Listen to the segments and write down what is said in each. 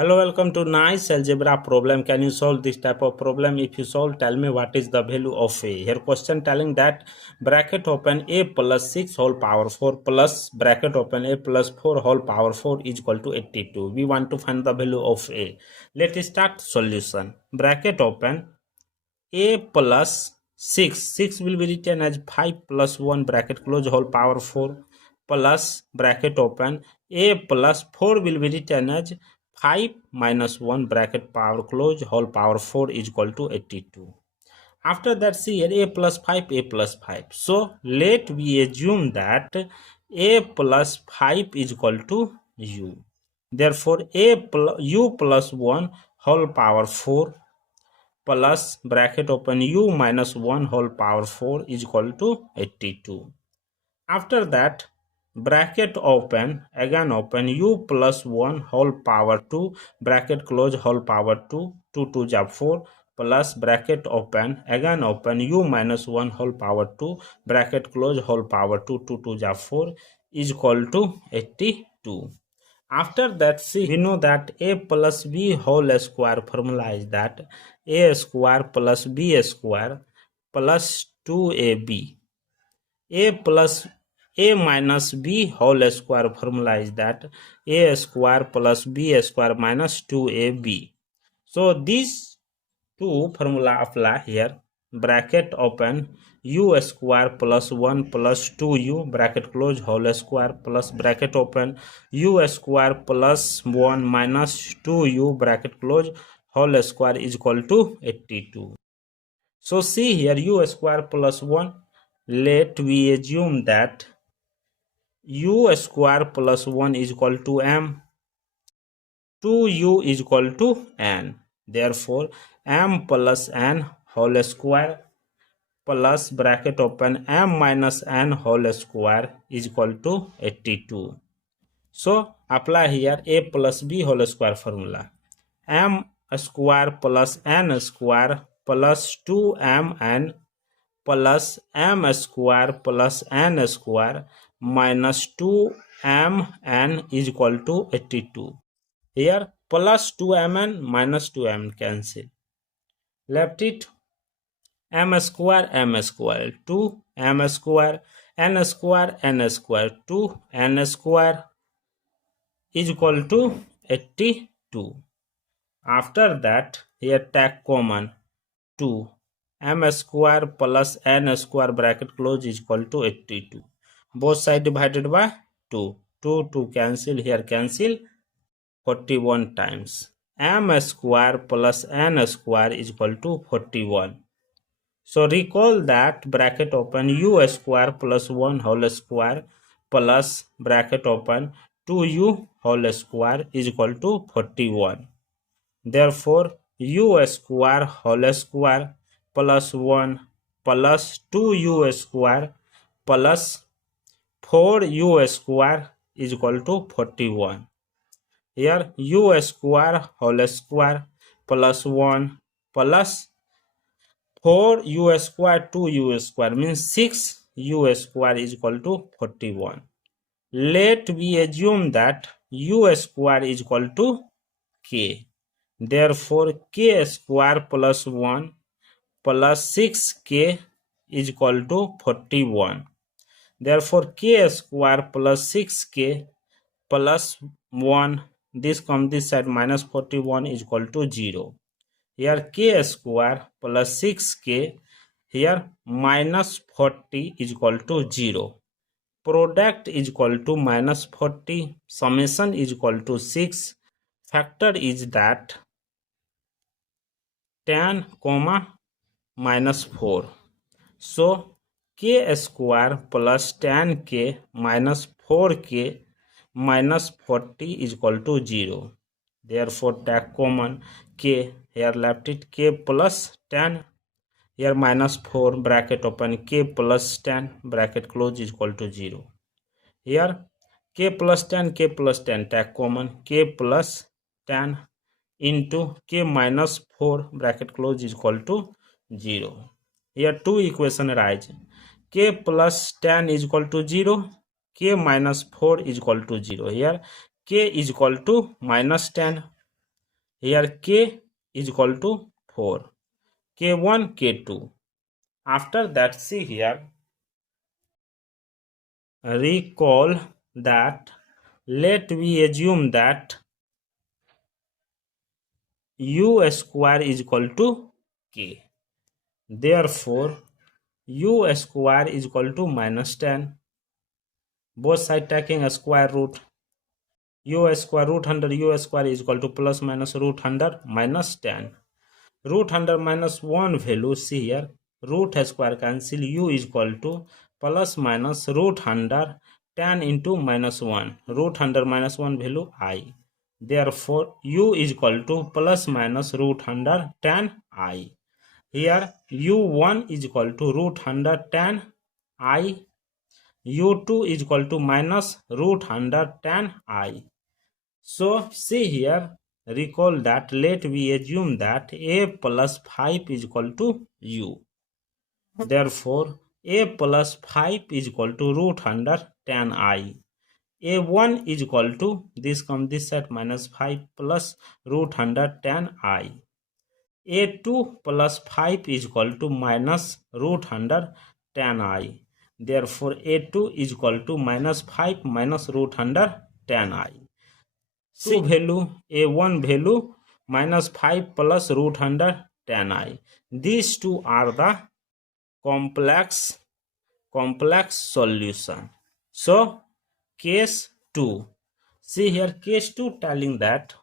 Hello, welcome to nice algebra problem. Can you solve this type of problem? If you solve, tell me what is the value of a. Here question telling that bracket open a plus 6 whole power 4 plus bracket open a plus 4 whole power 4 is equal to 82. We want to find the value of a. Let's start solution. Bracket open a plus 6 will be written as 5 plus 1 bracket close whole power 4 plus bracket open a plus 4 will be written as 5 minus 1 bracket power close whole power 4 is equal to 82. After that, see here a plus 5, a plus 5. So let we assume that a plus 5 is equal to u. Therefore u plus 1 whole power 4 plus bracket open u minus 1 whole power 4 is equal to 82. After that, bracket open, again open u plus 1 whole power 2 bracket close whole power 2, 2 2 is 4 plus bracket open, again open u minus 1 whole power 2 bracket close whole power 2, 2 2 is 4 is equal to 82. After that, see, we know that a plus b whole square formula is that a square plus b square plus 2ab. A plus a minus b whole square formula is that a square plus b square minus 2ab. So these two formula apply here. Bracket open u square plus 1 plus 2u bracket close whole square plus bracket open u square plus 1 minus 2u bracket close whole square is equal to 82. So see here u square plus 1. Let we assume that u square plus 1 is equal to m. 2u is equal to n. Therefore, m plus n whole square plus bracket open m minus n whole square is equal to 82. So apply here a plus b whole square formula. M square plus n square plus 2mn plus m square plus n square minus 2mn is equal to 82. Here plus 2mn minus 2m cancel. Left it m square 2 m square n square 2 n square is equal to 82. After that, here take common 2 m square plus n square bracket close is equal to 82. Both side divided by 2. 2 cancel, here cancel 41 times. M square plus n square is equal to 41. So recall that bracket open u square plus 1 whole square plus bracket open 2u whole square is equal to 41. Therefore, u square whole square plus 1 plus 2u square plus 4u square is equal to 41. Here u square whole square plus 1 plus 4u square 2u square means 6u square is equal to 41. Let we assume that u square is equal to k. Therefore, k square plus 1 plus 6k is equal to 41. Therefore, k square plus 6k plus 1, this comes this side minus 41 is equal to 0. Here k square plus 6k, here minus 40 is equal to 0. Product is equal to minus 40, summation is equal to 6. Factor is that 10 comma minus 4. So k square plus 10k minus 4k minus 40 is equal to 0. Therefore take common k, here left it k plus 10, here minus 4 bracket open k plus 10 bracket close is equal to 0. Here k plus 10 take common k plus 10 into k minus 4 bracket close is equal to 0. Here two equation arise. K plus 10 is equal to 0. K minus 4 is equal to 0. Here k is equal to minus 10. Here k is equal to 4, k1, k2. After that, see here, recall that, let we assume that u square is equal to k. Therefore, u square is equal to minus 10. Both sides taking a square root. U square root under u square is equal to plus minus root under minus 10. Root under minus 1 value, see here, root square cancel, u is equal to plus minus root under 10 into minus 1. Root under minus 1 value I. Therefore, u is equal to plus minus root under 10 I. Here u1 is equal to root under 10 I. u2 is equal to minus root under 10 I. So see here, recall that, let we assume that a plus 5 is equal to u. Therefore, a plus 5 is equal to root under 10 I. a1 is equal to, this comes this side, minus 5 plus root under 10 I. a2 plus 5 is equal to minus root under 10 I. Therefore, a2 is equal to minus 5 minus root under 10 I. C value, a1 value minus 5 plus root under 10 I. These two are the complex solution. So case 2, see here, case 2 telling that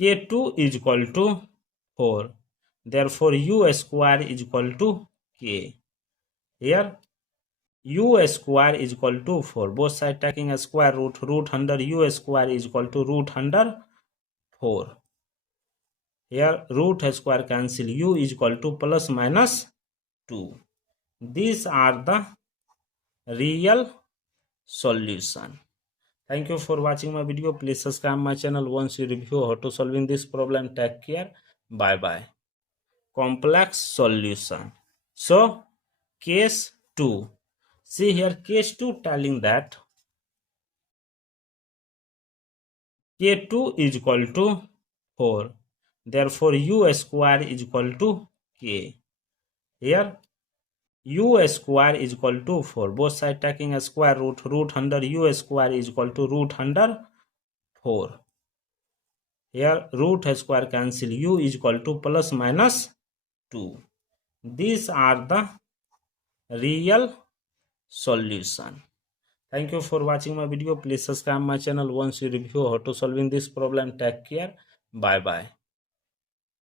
k2 is equal to 4. Therefore, u square is equal to k. Here u square is equal to 4. Both sides taking a square root. Root under u square is equal to root under 4. Here root square cancel, u is equal to plus minus 2. These are the real solution. Thank you for watching my video. Please subscribe my channel. Once you review how to solving this problem, take care. Bye bye. Complex solution. So case 2. See here, case 2 telling that k2 is equal to 4. Therefore, u square is equal to k. Here u square is equal to 4. Both sides taking a square root. Root under u square is equal to root under 4. Here root square cancel, u is equal to plus minus 2. These are the real solution. Thank you for watching my video. Please subscribe my channel. Once you review how to solving this problem, take care. Bye bye.